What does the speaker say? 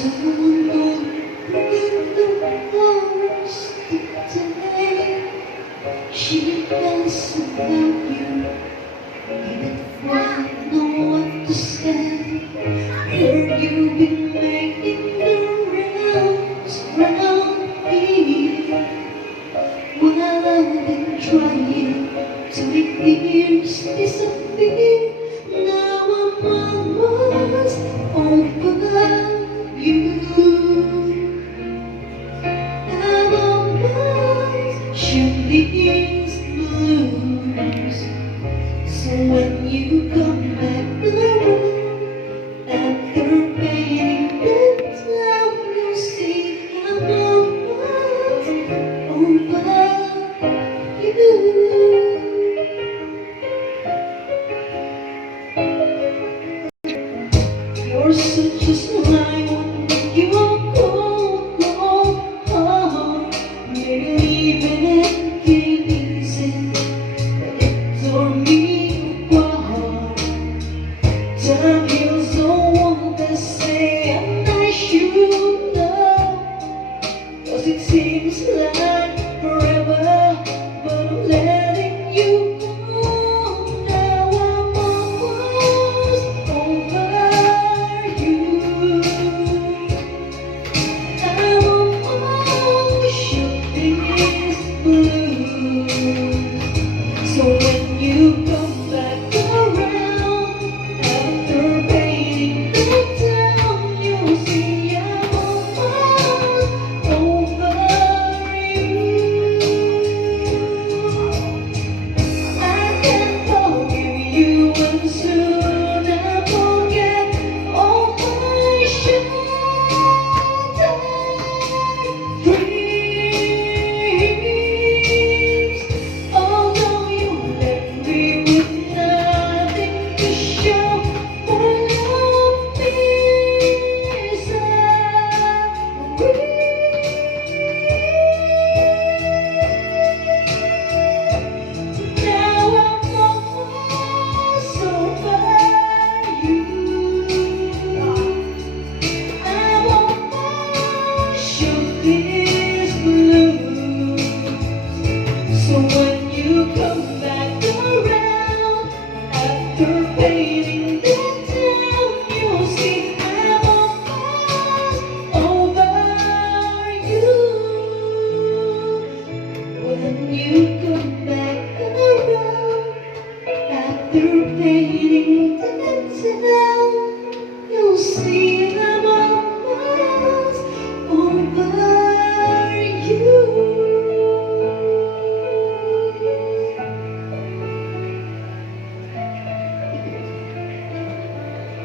Someone in the worst today. She does about you, even if I know what to say. Heard you've been making the rounds around here, while I've been trying to make fears disappear. Now I'm almost over you. I'm almost shooting blues. So when you come back around after painting the town, you'll see I'm almost over you. You're such a smile when you are cold, cold heart. Maybe leaving it came easy, but it tore me apart. Time heals all what they say, and I should know, 'cause it seems like forever, but I'm letting you go. Now I'm almost over you. I'm almost shooting this blues. So when you come back around after painting the town, you'll see I'm almost over you. I can forgive you, and soon I forget all my shattered dreams. Although you left me with nothing to show for your misery. Now I'm almost over you. I'm almost shooting blues. So when you come back around after painting the town, you'll see I'm almost over you. When you come back around after painting the town.